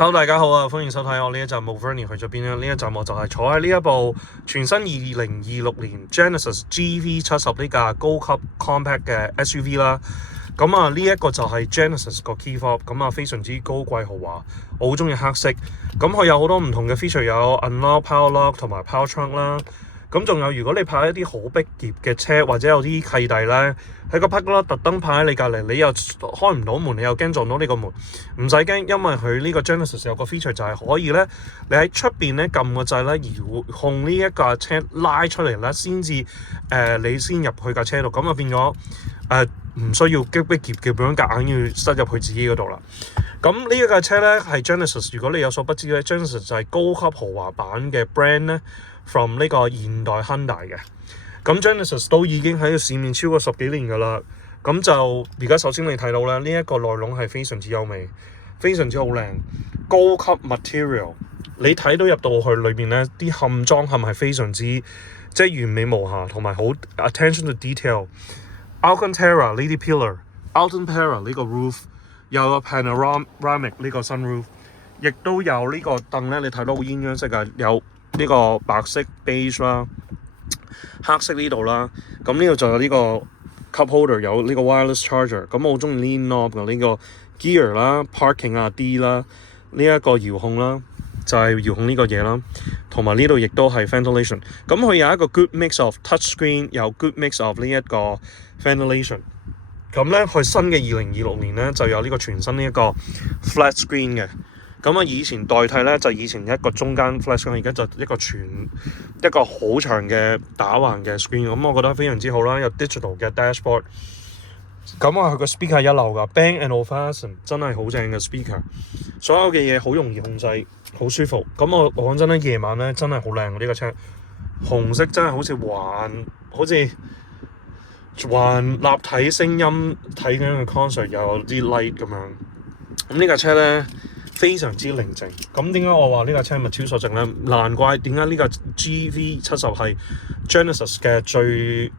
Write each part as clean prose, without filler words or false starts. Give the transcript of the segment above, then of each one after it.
Hello，大家好啊！歡迎收睇我呢一集 Moverney 去咗邊咧？呢一集我就係坐喺呢一部全新2026年 Genesis GV70呢架高級 compact 嘅 SUV 啦。咁啊，呢一個就係 Genesis 個 key fob， 咁啊非常之高貴豪華，我好中意黑色。咁佢有好多唔同嘅 feature， 有 unlock、power lock 同埋 power trunk 啦。咁仲有，如果你泊一啲好逼仄嘅車，或者有啲契弟咧喺個 park lot 特登泊喺你隔離，你又開唔到門，你又驚撞到呢個門，唔使驚，因為佢呢個 Genesis 有個 feature 就係可以咧，你喺出邊咧撳個掣咧，遙控呢一架車拉出嚟咧，先至你先入去架車度，咁就變咗唔需要逼仄嘅咁樣夾硬要塞入去自己嗰度啦。咁呢一架車咧係 Genesis， 如果你有所不知咧 Genesis 就係高級豪華版嘅 brand 咧 from 呢個現代 Hyundai 嘅。咁 Genesis 都已經喺個市面超過10幾年㗎啦。咁就而家首先你睇到咧，呢一個內籠係非常之優美，非常之好靚，高級 material。你睇到入到去裏邊咧，啲嵌裝嵌係非常之即係完美無瑕，同埋好 attention to detail。Alcantara 呢啲 pillar，Alcantara 呢個 roof， 又有 panoramic 呢個 sunroof， 亦都有呢個凳咧，你睇到好鴛鴦色嘅，有呢個白色 beige 啦，黑色呢度啦，咁呢度就有呢個 cup holder， 有呢個 wireless charger， 咁我好中意呢 knob 嘅呢個 gear 啦 ，parking 啊 D 啦，呢一個遙控啦，就係遙控呢個嘢啦，同埋呢度亦都係 ventilation， 咁佢有一個 good mix of touch screen， 有 good mix of 呢一個 ventilation， 咁咧佢新嘅2026年咧就有呢個全新呢一個 flat screen 嘅。咁啊，以前代替咧就以前一個中間 flat screen， 而家就一個好長嘅打橫嘅 screen， 咁我覺得非常之好啦，有 digital 嘅 dashboard。咁啊，佢個 speaker 一流㗎 ，Bang & Olufsen 真係好正嘅 speaker， 所有嘅嘢好容易控制，好舒服。咁我講真咧，夜晚咧真係好靚喎呢個車，紅色真係好似環立體聲音睇緊嘅 concert 又有啲 light 咁樣。咁呢架車咧非常之寧靜。咁點解我話呢架車物超所值咧？難怪點解呢架 GV70 係 Genesis 嘅最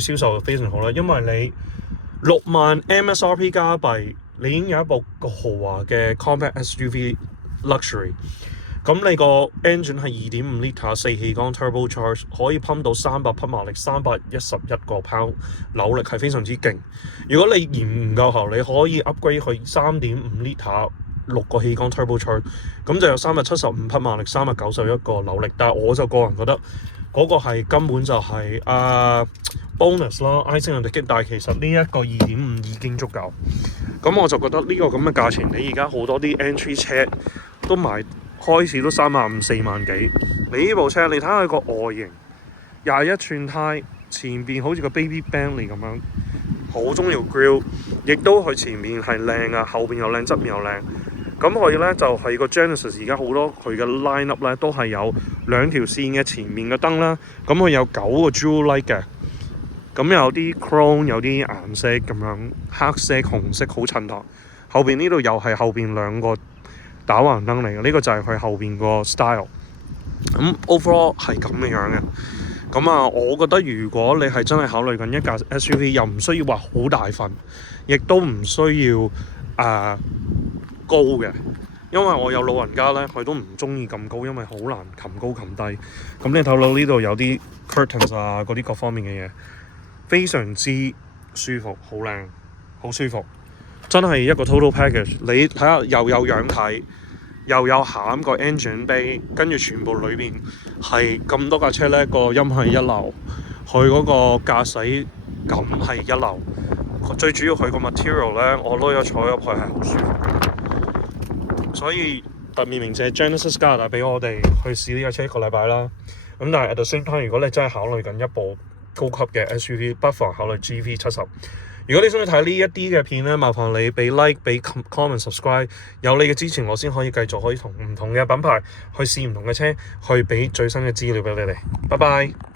銷售非常好啦，因為你6萬 MSRP 加幣，你已經有一部豪華嘅 compact SUV luxury。咁你個 engine 係 2.5 litre 4氣缸 turbo charge， 可以噴到300匹馬力，311個 pound， 扭力係非常之勁。如果你嫌唔夠喉，你可以 upgrade 去 3.5 litre 6個氣缸 turbo charge， 咁就有375匹馬力，391個扭力。但係我就個人覺得嗰個係根本就係bonus 啦 ，icing on the cake， 但係其實呢一個 2.5 已經足夠。咁我就覺得呢個咁嘅價錢，你而家好多啲 entry 車都開始都3萬5、4萬幾。你呢部車你睇下佢個外形，21寸胎，前邊好似個 baby Bentley 咁樣，好中意 grill， 亦都佢前面係靚啊，後邊又靚，側面又靚。咁佢咧就係個 Genesis 而家好多佢嘅 line up 咧都係有2條線嘅前面嘅燈啦。咁佢有9個 jewel light 嘅，咁有啲 chrome 有啲顏色咁樣，黑色、紅色好襯托。後邊呢度又係後邊2個打橫燈嚟嘅，呢個就係佢後邊個 style。咁 overall 係咁嘅樣嘅。咁啊，我覺得如果你係真係考慮緊一架 SUV， 又唔需要話好大份，亦都唔需要高嘅，因為我有老人家咧，佢都唔中意咁高，因為好難擒高擒低。咁你睇到呢度有啲 curtains 啊，嗰啲各方面嘅嘢，非常之舒服，好靚，好舒服，真係一個 total package。你睇下又有氧體，又有餡個 engine bay， 跟住全部裏邊係咁多架車咧，個音係一流，佢嗰個駕駛感係一流。最主要佢個 material 咧，我攞咗坐入去係好舒服嘅。所以特別鳴謝 Genesis 加拿大俾我哋去試呢架車1個禮拜啦。咁但係 at the same time， 如果你真係考慮緊一部高級嘅 SUV， 不妨考慮 GV70。如果你想睇呢一啲嘅片咧，麻煩你俾 like、俾 comment、subscribe， 有你嘅支持，我先可以繼續可以同唔同嘅品牌去試唔同嘅車，去俾最新嘅資料俾你哋。拜拜。